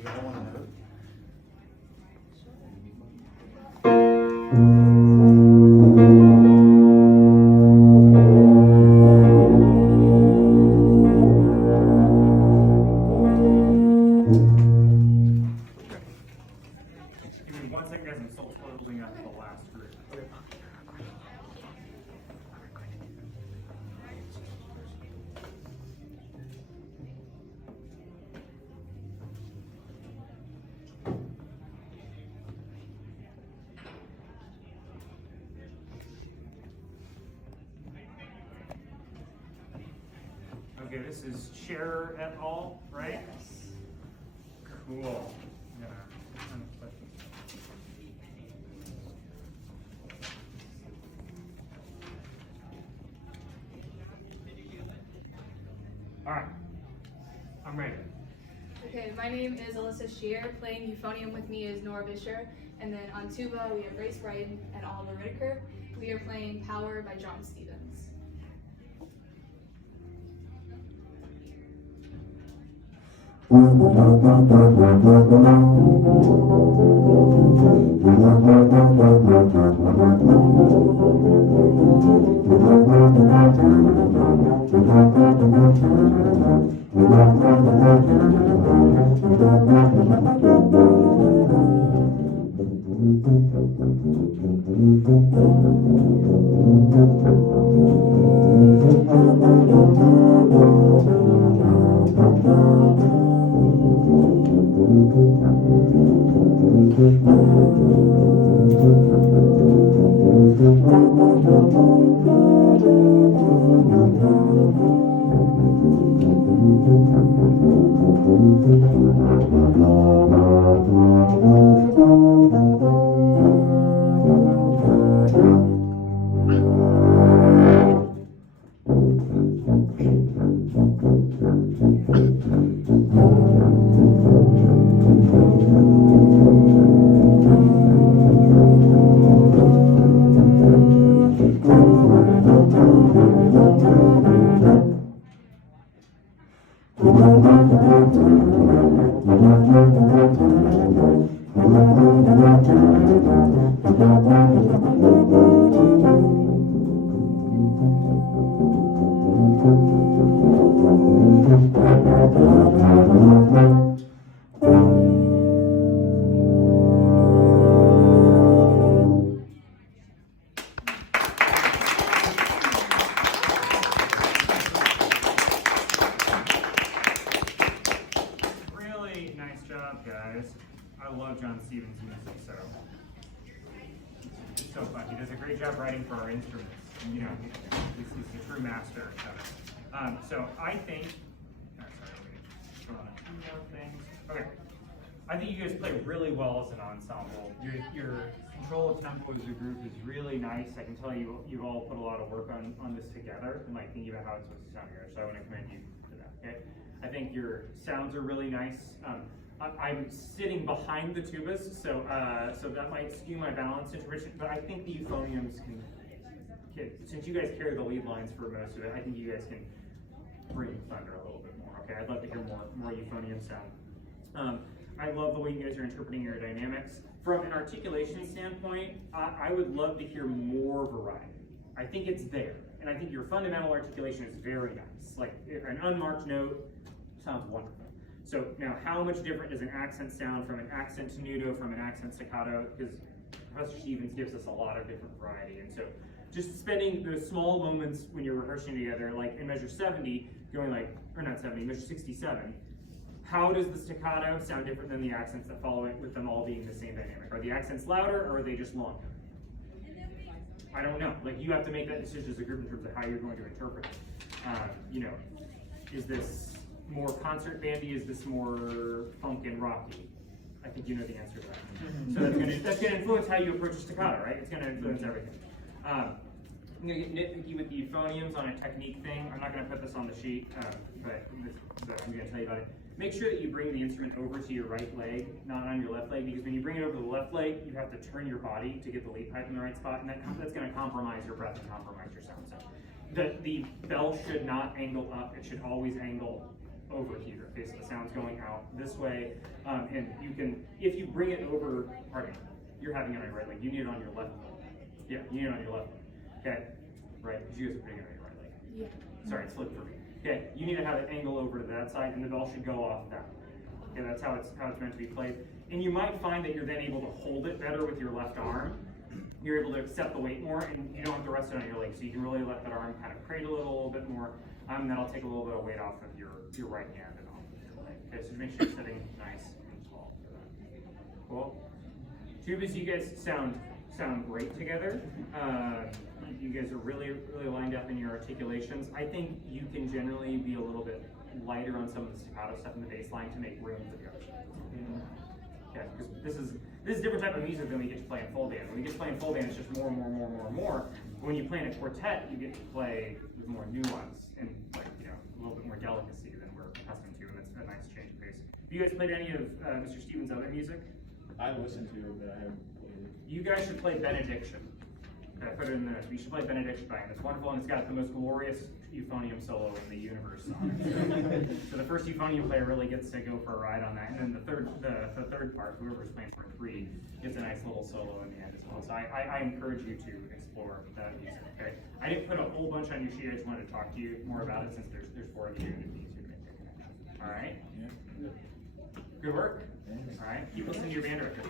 together one another. Give me 1 second, guys. I'm still closing up the last group. Okay, this is Cher et al., right? Cool. Yeah. All right, I'm ready. Okay, my name is Alyssa Shear. Playing euphonium with me is Nora Bisher. And then on tuba, we have Grace Wright and Oliver Whitaker. We are playing Power by John Stevens. Really nice job, guys. I love John Stevens' music, so it's so fun. He does a great job writing for our instruments. You know, he's the true master of it. So I think, throw on a few more things. Okay, I think you guys play really well as an ensemble. Your control of tempo as a group is really nice. I can tell you've all put a lot of work on this together and like thinking about how it's supposed to sound here. So I want to commend you for that. Okay, I think your sounds are really nice. I'm sitting behind the tubas, so that might skew my balance intuition. But I think the euphoniums can, since you guys carry the lead lines for most of it, I think you guys can bring thunder a little bit more. Okay, I'd love to hear more euphonium sound. I love the way you guys are interpreting aerodynamics. From an articulation standpoint, I would love to hear more variety. I think it's there, and I think your fundamental articulation is very nice. Like an unmarked note sounds wonderful. So now, how much different does an accent sound from an accent tenuto, from an accent staccato? Because Professor Stevens gives us a lot of different variety, and so just spending those small moments when you're rehearsing together, like in measure 70, going like, or not 70, measure 67, how does the staccato sound different than the accents that follow it with them all being the same dynamic? Are the accents louder or are they just longer? I don't know. Like you have to make that decision as a group in terms of how you're going to interpret it. You know, is this more concert bandy? Is this more funk and rocky? I think you know the answer to that. So that's gonna influence how you approach a staccato, right? It's gonna influence everything. I'm gonna get nitpicky with the euphoniums on a technique thing. I'm not gonna put this on the sheet, but I'm gonna tell you about it. Make sure that you bring the instrument over to your right leg, not on your left leg, because when you bring it over to the left leg, you have to turn your body to get the lead pipe in the right spot, and that's going to compromise your breath and compromise your sound. So the bell should not angle up; it should always angle over here. Okay, so the sound's going out this way, and you can, if you bring it over, pardon me, you're having it on your right leg. You need it on your left leg. Yeah, you need it on your left leg. Okay, right? Because you guys are putting it on your right leg. Yeah. Sorry, it slipped for me. Okay, you need to have it angle over to that side, and the bell should go off that way. Okay, that's how it's meant to be played. And you might find that you're then able to hold it better with your left arm. You're able to accept the weight more, and you don't have to rest it on your leg, so you can really let that arm kind of cradle it a little bit more. That'll take a little bit of weight off of your right hand and off of your leg. Okay, so make sure you're sitting nice and tall for that. Cool. Tubas, you guys sound great together. You guys are really lined up in your articulations. I think you can generally be a little bit lighter on some of the staccato stuff in the bass line to make room for the other stuff. Okay, because this is a different type of music than we get to play in full band. When we get to play in full band, it's just more. When you play in a quartet, you get to play with more nuance and a little bit more delicacy than we're accustomed to, and it's a nice change of pace. Have you guys played any of Mr. Stevens' other music? I listened to it, but I haven't played it. You guys should play Benediction. I put it in the notes. You should play Benediction by him. It's wonderful, and it's got the most glorious euphonium solo in the universe on it. So the first euphonium player really gets to go for a ride on that, and then the third part, whoever's playing part 3, gets a nice little solo in the end as well. So I encourage you to explore that music. Okay, I didn't put a whole bunch on your sheet. I just wanted to talk to you more about it since there's 4 of you and it's easier to make that connection. All right. Yeah. Good work. All right. Keep listening to your band director.